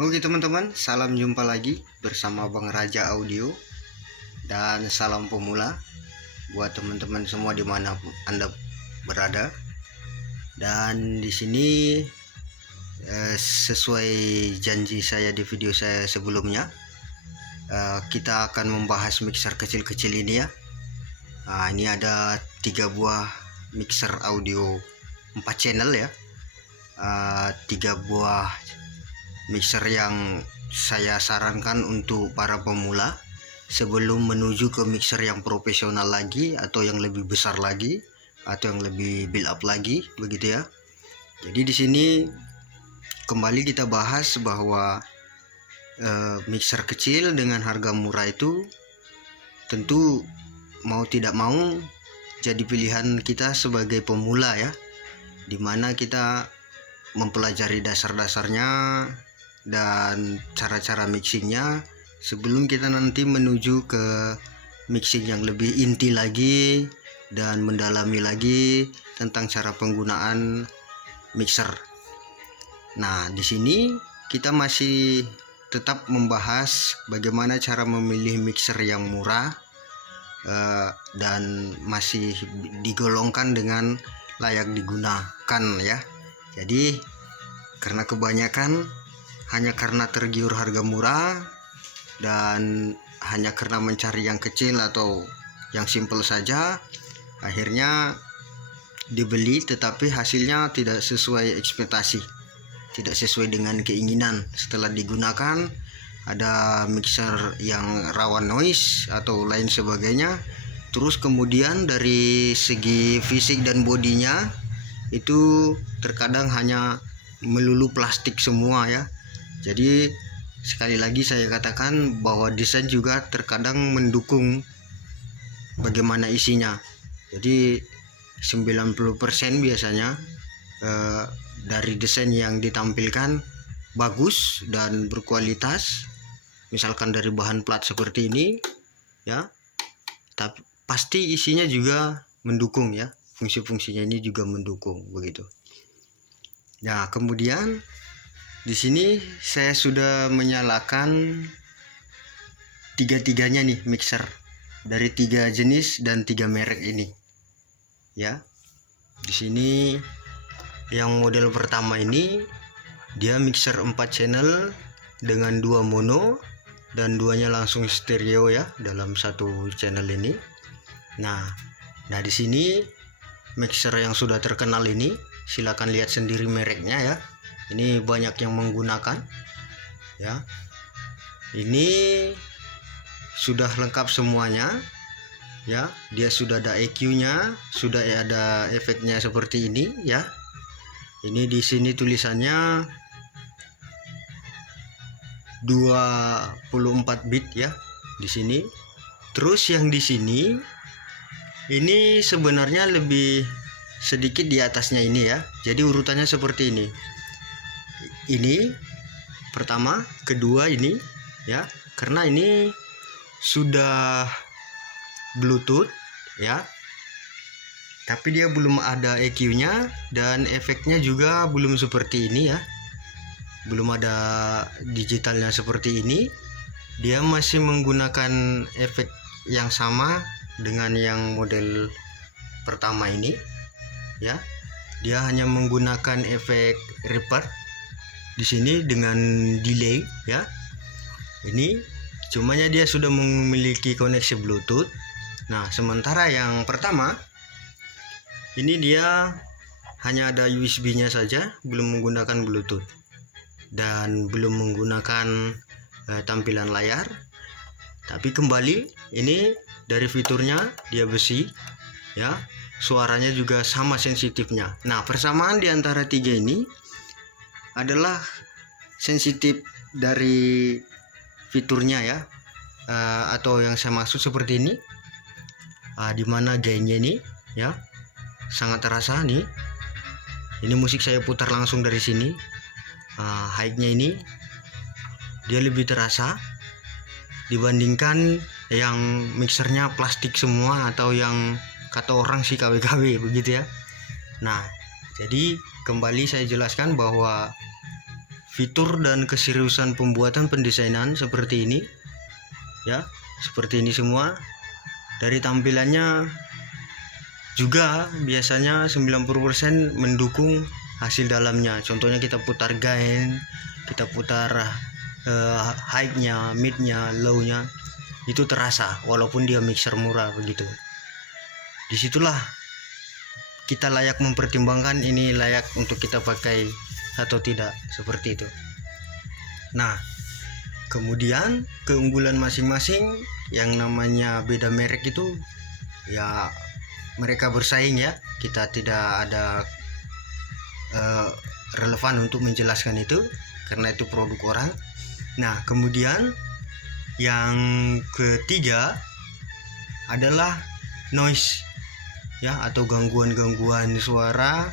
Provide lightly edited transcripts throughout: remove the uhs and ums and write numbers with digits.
Oke teman-teman, salam jumpa lagi bersama Bang Raja Audio dan salam pemula buat teman-teman semua dimanapun Anda berada. Dan di sini sesuai janji saya di video saya sebelumnya, kita akan membahas mixer kecil-kecil ini ya. Ini ada 3 buah mixer audio 4 channel ya, 3 buah mixer yang saya sarankan untuk para pemula sebelum menuju ke mixer yang profesional lagi atau yang lebih besar lagi atau yang lebih build up lagi, begitu ya. Jadi di sini kembali kita bahas bahwa mixer kecil dengan harga murah itu tentu mau tidak mau jadi pilihan kita sebagai pemula ya, dimana kita mempelajari dasar-dasarnya dan cara-cara mixingnya sebelum kita nanti menuju ke mixing yang lebih inti lagi dan mendalami lagi tentang cara penggunaan mixer. Nah, di sini kita masih tetap membahas bagaimana cara memilih mixer yang murah dan masih digolongkan dengan layak digunakan ya. Jadi karena kebanyakan hanya karena tergiur harga murah dan hanya karena mencari yang kecil atau yang simple saja, akhirnya dibeli tetapi hasilnya tidak sesuai ekspektasi, tidak sesuai dengan keinginan. Setelah digunakan ada mixer yang rawan noise atau lain sebagainya, terus kemudian dari segi fisik dan bodinya itu terkadang hanya melulu plastik semua ya. Jadi sekali lagi saya katakan bahwa desain juga terkadang mendukung bagaimana isinya. Jadi 90% biasanya dari desain yang ditampilkan bagus dan berkualitas, misalkan dari bahan plat seperti ini ya, tapi pasti isinya juga mendukung ya, fungsi-fungsinya ini juga mendukung begitu. Nah, kemudian di sini saya sudah menyalakan tiga-tiganya nih mixer dari 3 jenis dan 3 merek ini. Ya. Di sini yang model pertama ini dia mixer 4 channel dengan 2 mono dan duanya langsung stereo ya dalam satu channel ini. Nah, di sini mixer yang sudah terkenal ini silakan lihat sendiri mereknya ya. Ini banyak yang menggunakan ya. Ini sudah lengkap semuanya ya. Dia sudah ada EQ-nya, sudah ada efeknya seperti ini ya. Ini di sini tulisannya 24 bit ya di sini. Terus yang di sini ini sebenarnya lebih sedikit di atasnya ini ya. Jadi urutannya seperti ini. Ini pertama, kedua ini ya, karena ini sudah Bluetooth ya, tapi dia belum ada EQ-nya dan efeknya juga belum seperti ini ya, belum ada digitalnya seperti ini. Dia masih menggunakan efek yang sama dengan yang model pertama ini ya. Dia hanya menggunakan efek reverb di sini dengan delay ya. Ini cumanya dia sudah memiliki koneksi Bluetooth. Nah, sementara yang pertama ini dia hanya ada USB-nya saja, belum menggunakan Bluetooth dan belum menggunakan tampilan layar. Tapi kembali ini dari fiturnya dia besi ya, suaranya juga sama sensitifnya. Nah, persamaan di antara 3 ini adalah sensitif dari fiturnya ya, atau yang saya maksud seperti ini, dimana gainnya ini ya sangat terasa nih. Ini musik saya putar langsung dari sini. High-nya ini dia lebih terasa dibandingkan yang mixernya plastik semua atau yang kata orang sih KW-KW begitu ya. Nah, jadi kembali saya jelaskan bahwa fitur dan keseriusan pembuatan pendesainan seperti ini ya, seperti ini semua. Dari tampilannya juga biasanya 90% mendukung hasil dalamnya. Contohnya kita putar gain, kita putar high-nya, mid-nya, low-nya, itu terasa walaupun dia mixer murah begitu. Disitulah kita layak mempertimbangkan ini layak untuk kita pakai atau tidak, seperti itu. Nah, kemudian keunggulan masing-masing yang namanya beda merek itu ya mereka bersaing ya, kita tidak ada relevan untuk menjelaskan itu karena itu produk orang. Nah, kemudian yang ketiga adalah noise ya, atau gangguan-gangguan suara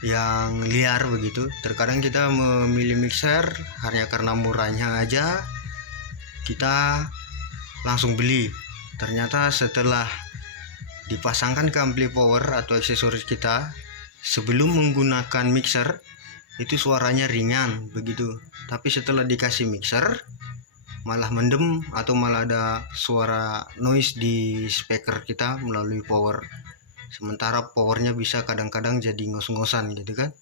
yang liar begitu. Terkadang kita memilih mixer hanya karena murahnya aja kita langsung beli. Ternyata setelah dipasangkan ke ampli power atau aksesoris kita sebelum menggunakan mixer itu suaranya ringan begitu, tapi setelah dikasih mixer malah mendem atau malah ada suara noise di speaker kita melalui power, sementara powernya bisa kadang-kadang jadi ngos-ngosan gitu kan.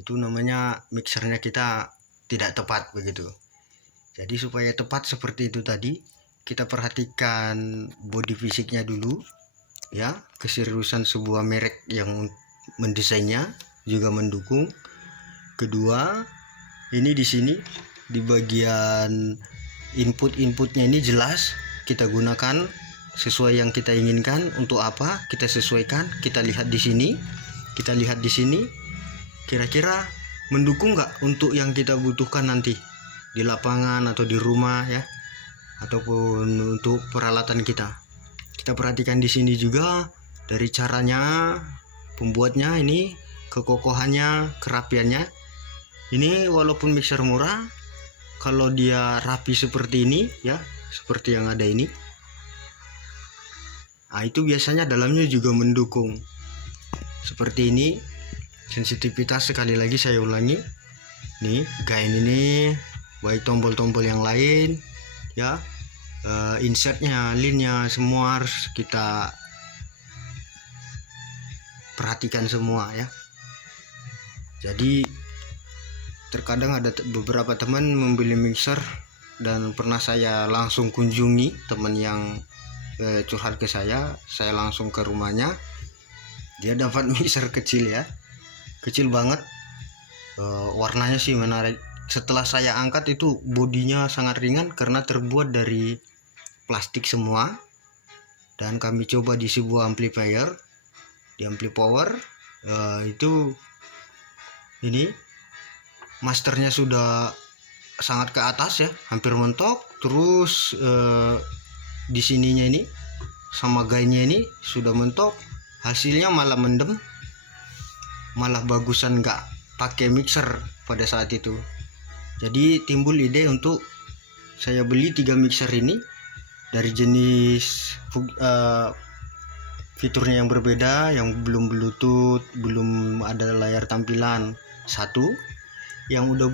Itu namanya mixernya kita tidak tepat begitu. Jadi supaya tepat seperti itu tadi, kita perhatikan body fisiknya dulu ya, keseriusan sebuah merek yang mendesainnya juga mendukung. Kedua, ini di sini di bagian inputnya ini jelas kita gunakan sesuai yang kita inginkan. Untuk apa kita sesuaikan, kita lihat di sini, kira-kira mendukung nggak untuk yang kita butuhkan nanti di lapangan atau di rumah ya, ataupun untuk peralatan kita. Kita perhatikan di sini juga dari caranya pembuatnya, ini kekokohannya, kerapiannya. Ini walaupun mixer murah, kalau dia rapi seperti ini ya, seperti yang ada ini, nah itu biasanya dalamnya juga mendukung seperti ini. Sensitivitas sekali lagi saya ulangi, nih gain ini baik tombol-tombol yang lain ya, insertnya, linnya semua harus kita perhatikan semua ya. Jadi terkadang ada beberapa teman membeli mixer dan pernah saya langsung kunjungi teman yang curhat ke saya langsung ke rumahnya, dia dapat mixer kecil ya, kecil banget, warnanya sih menarik. Setelah saya angkat itu bodinya sangat ringan karena terbuat dari plastik semua, dan kami coba di sebuah amplifier, di ampli power, itu ini masternya sudah sangat ke atas ya, hampir mentok. Terus di sininya ini sama gainnya ini sudah mentok, hasilnya malah mendem, malah bagusan nggak pakai mixer pada saat itu. Jadi timbul ide untuk saya beli 3 mixer ini dari jenis fiturnya yang berbeda, yang belum Bluetooth, belum ada layar tampilan. Satu yang udah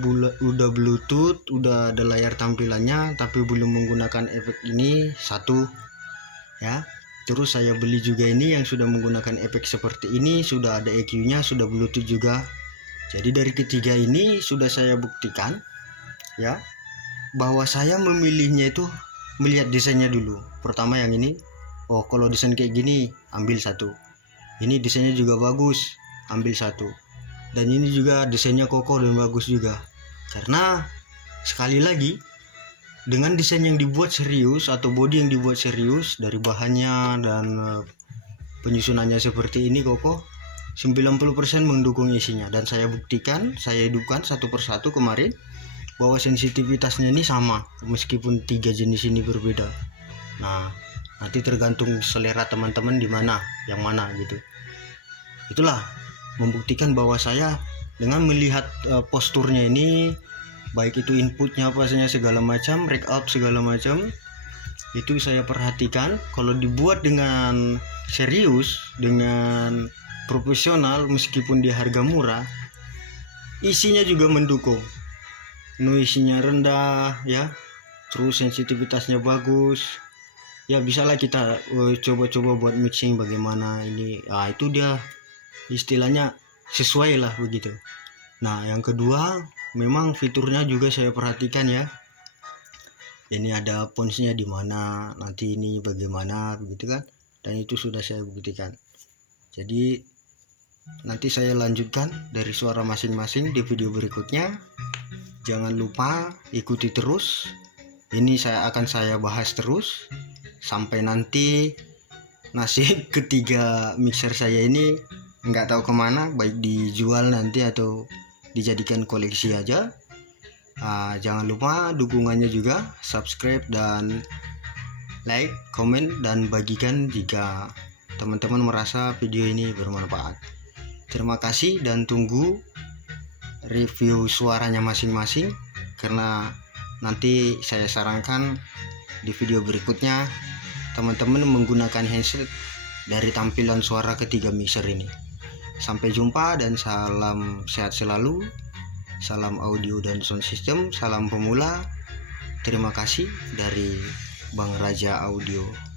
Bluetooth, udah ada layar tampilannya tapi belum menggunakan efek ini, satu ya. Terus saya beli juga ini yang sudah menggunakan efek seperti ini, sudah ada EQ-nya, sudah Bluetooth juga. Jadi dari ketiga ini sudah saya buktikan ya, bahwa saya memilihnya itu melihat desainnya dulu. Pertama yang ini, oh kalau desain kayak gini ambil satu, ini desainnya juga bagus, ambil satu, dan ini juga desainnya kokoh dan bagus juga. Karena sekali lagi, dengan desain yang dibuat serius atau body yang dibuat serius dari bahannya dan penyusunannya seperti ini kokoh, 90% mendukung isinya. Dan saya buktikan, saya hidupkan satu persatu kemarin bahwa sensitivitasnya ini sama meskipun 3 jenis ini berbeda. Nah, nanti tergantung selera teman-teman di mana, yang mana gitu. Itulah membuktikan bahwa saya dengan melihat posturnya ini, baik itu inputnya apa saja segala macam, rig out segala macam, itu saya perhatikan kalau dibuat dengan serius, dengan profesional, meskipun di harga murah, isinya juga mendukung. noise-nya rendah ya, terus sensitivitasnya bagus ya, bisalah kita coba-coba buat mixing bagaimana ini. Itu dia istilahnya sesuai lah begitu. Nah yang kedua, memang fiturnya juga saya perhatikan ya, ini ada ponsnya di mana, nanti ini bagaimana begitu kan, dan itu sudah saya buktikan. Jadi nanti saya lanjutkan dari suara masing-masing di video berikutnya. Jangan lupa ikuti terus, ini akan saya bahas terus sampai nanti nasib ketiga mixer saya ini nggak tahu kemana, baik dijual nanti atau dijadikan koleksi aja. Jangan lupa dukungannya juga, subscribe dan like, komen, dan bagikan jika teman-teman merasa video ini bermanfaat. Terima kasih dan tunggu review suaranya masing-masing, karena nanti saya sarankan di video berikutnya teman-teman menggunakan headset dari tampilan suara ketiga mixer ini. Sampai jumpa dan salam sehat selalu, salam audio dan sound system, salam pemula. Terima kasih dari Bang Raja Audio.